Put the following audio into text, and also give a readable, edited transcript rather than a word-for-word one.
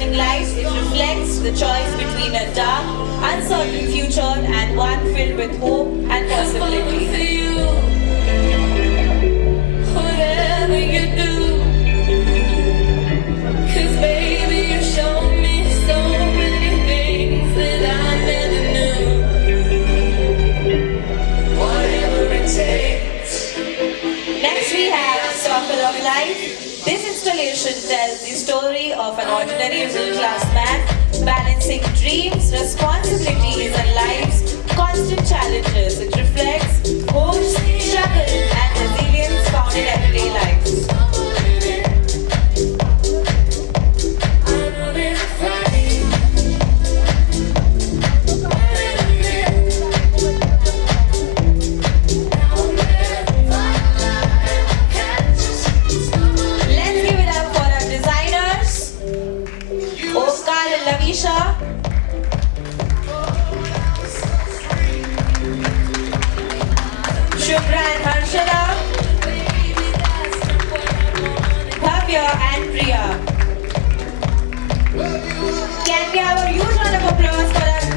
Casting light, it reflects the choice between a dark, uncertain future and one filled with hope and possibility. Whatever you do, 'cause baby you showed me so many things that I never knew. Whatever it takes. Next we have Circle of Life. This installation tells the story of an ordinary middle-class man balancing dreams, responsibilities and life's constant challenges. It reflects hopes, struggle and resilience found in everyday life. Shubhra and Harshada, Bhavya and Priya. Can we have a huge round of applause for our